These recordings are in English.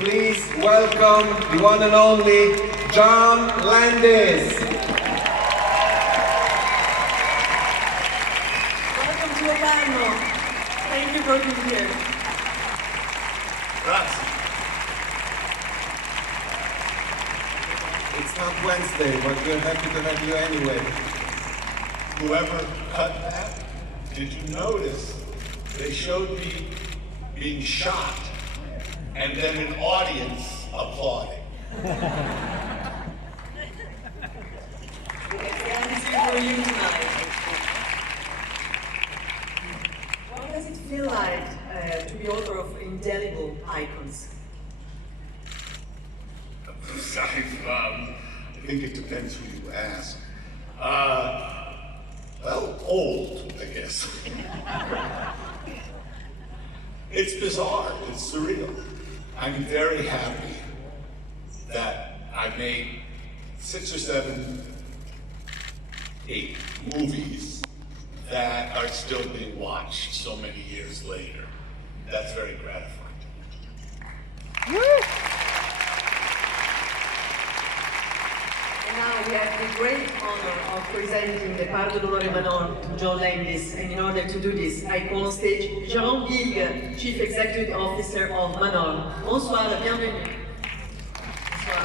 Please welcome the one and only John Landis. Welcome to Locarno. Thank you for being here. Grazie. It's not Wednesday, but we're happy to have you anyway. Whoever cut that, did you notice they showed me being shot and then an audience applauding? It's for you tonight. What does it feel like to be author of indelible icons? I think it depends who you ask. Well, old, I guess. It's bizarre, it's surreal. I'm very happy that I made 6 or 7, 8 movies that are still being watched so many years later. That's very gratifying. And now we have the great honor of presenting the Pardo d'Onore Manor to John Landis, and in order to do this, I call on stage Jean Big, Chief Executive Officer of Manor. Bonsoir, bienvenue. Bonsoir.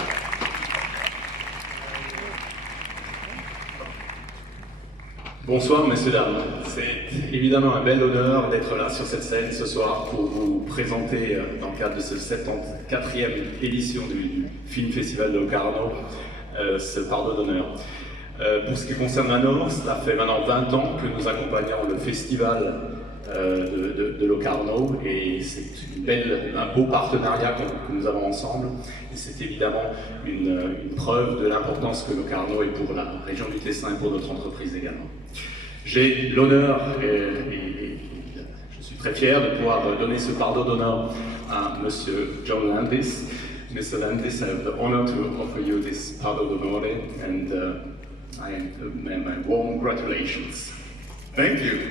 Bonsoir, messieurs, dames. C'est évidemment un bel honneur d'être là sur cette scène ce soir pour vous présenter, dans le cadre de cette 74e édition du Film Festival de Locarno, ce Pardo d'honneur. Pour ce qui concerne Manor, cela fait maintenant 20 ans que nous accompagnons le festival de Locarno et c'est un beau partenariat que nous avons ensemble et c'est évidemment une preuve de l'importance que Locarno est pour la région du Tessin et pour notre entreprise également. J'ai l'honneur et je suis très fier de pouvoir donner ce Pardo d'honneur à Monsieur John Landis. Mr. Landis, I have the honor to offer you this Pardo d'Onore and my warm congratulations. Thank you.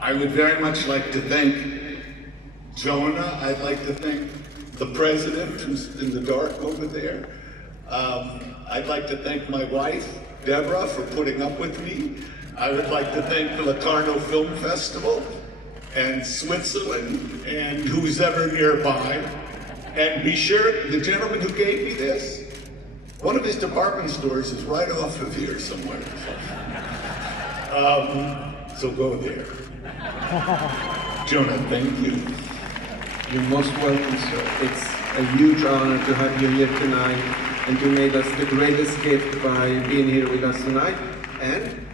I would very much like to thank Jonah. I'd like to thank the president who's in the dark over there. I'd like to thank my wife, Deborah, for putting up with me. I would like to thank the Locarno Film Festival and Switzerland and who's ever nearby. And be sure, the gentleman who gave me this, one of his department stores is right off of here somewhere. So go there. Jonah, thank you. You're most welcome, sir. It's a huge honor to have you here tonight, and you made us the greatest gift by being here with us tonight and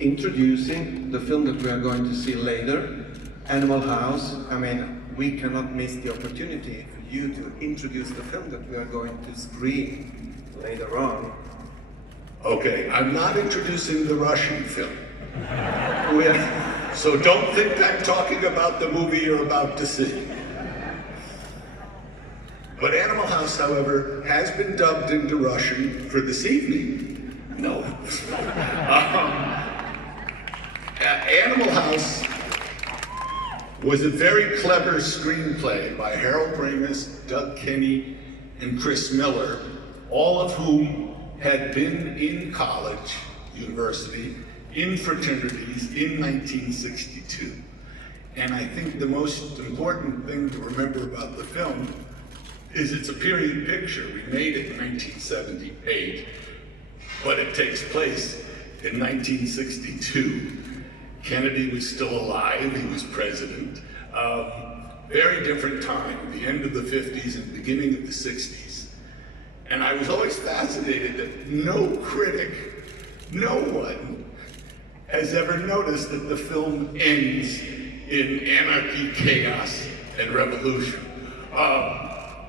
introducing the film that we are going to see later, Animal House. I mean, we cannot miss the opportunity for you to introduce the film that we are going to screen later on. Okay, I'm not introducing the Russian film. We're So don't think I'm talking about the movie you're about to see. But Animal House, however, has been dubbed into Russian for this evening. No. Animal House was a very clever screenplay by Harold Ramis, Doug Kenny, and Chris Miller, all of whom had been in college, university, in fraternities in 1962. And I think the most important thing to remember about the film is it's a period picture. We made it in 1978, but it takes place in 1962. Kennedy was still alive, he was president. Very different time, the end of the 50s and beginning of the 60s. And I was always fascinated that no critic, no one has ever noticed that the film ends in anarchy, chaos, and revolution,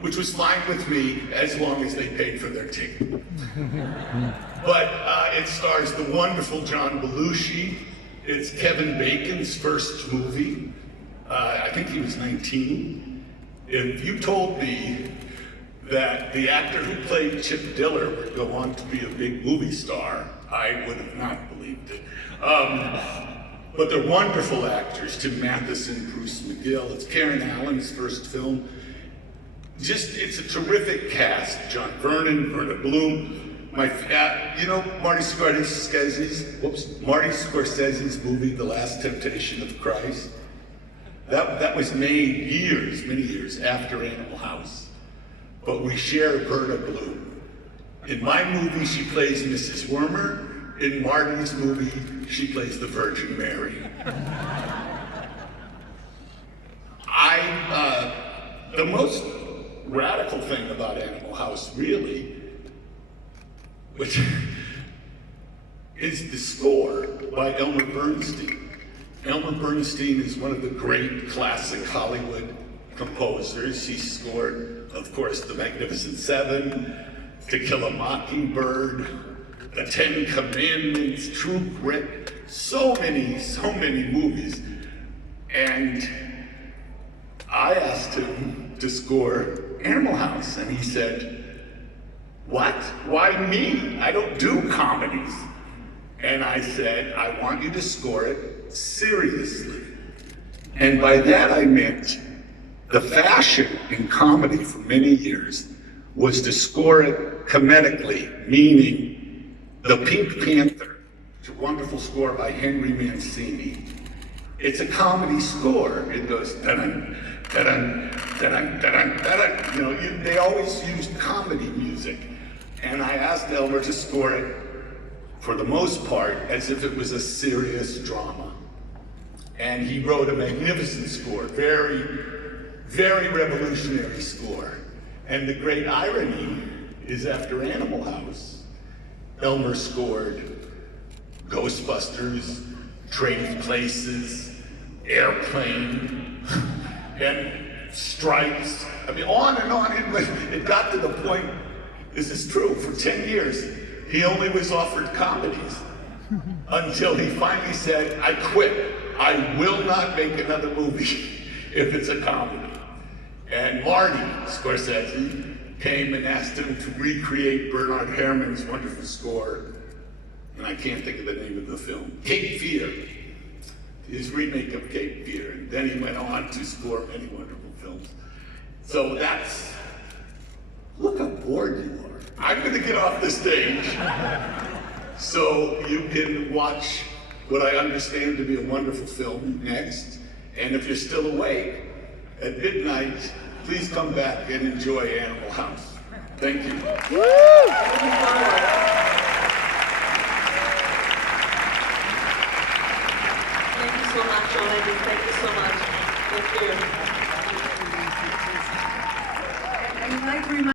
which was fine with me as long as they paid for their ticket. But it stars the wonderful John Belushi. It's Kevin Bacon's first movie. I think he was 19. If you told me that the actor who played Chip Diller would go on to be a big movie star, I would have not believed it. But they're wonderful actors, Tim Matheson, Bruce McGill. It's Karen Allen's first film. It's a terrific cast. John Vernon, Verna Bloom. You know Marty Scorsese's movie, The Last Temptation of Christ? That was made many years after Animal House. But we share Verna Bloom. In my movie, she plays Mrs. Wormer. In Marty's movie, she plays the Virgin Mary. The most radical thing about Animal House, really, which is the score by Elmer Bernstein. Elmer Bernstein is one of the great classic Hollywood composers. He scored, of course, The Magnificent Seven, To Kill a Mockingbird, The Ten Commandments, True Grit, so many movies. And I asked him to score Animal House, and he said, "What? Why me? I don't do comedies." And I said, "I want you to score it seriously." And by that I meant the fashion in comedy for many years was to score it comedically, meaning The Pink Panther, it's a wonderful score by Henry Mancini. It's a comedy score. It goes da-dun, da-dun, da-dun, da-dun, da-dun. You know, they always used comedy music. And I asked Elmer to score it, for the most part, as if it was a serious drama. And he wrote a magnificent score, very, very revolutionary score. And the great irony is after Animal House, Elmer scored Ghostbusters, Trading Places, Airplane, and Stripes. I mean, on and on. It got to the point, this is true, for 10 years, he only was offered comedies until he finally said, "I quit. I will not make another movie if it's a comedy." And Marty Scorsese came and asked him to recreate Bernard Herrmann's wonderful score, and I can't think of the name of the film, Cape Fear, his remake of Cape Fear, and then he went on to score many wonderful films. So that's, look how bored you are. I'm gonna get off the stage so you can watch what I understand to be a wonderful film next, and if you're still awake, at midnight, please come back and enjoy Animal House. Thank you. Thank you so much, Landis. Thank you so much. Thank you.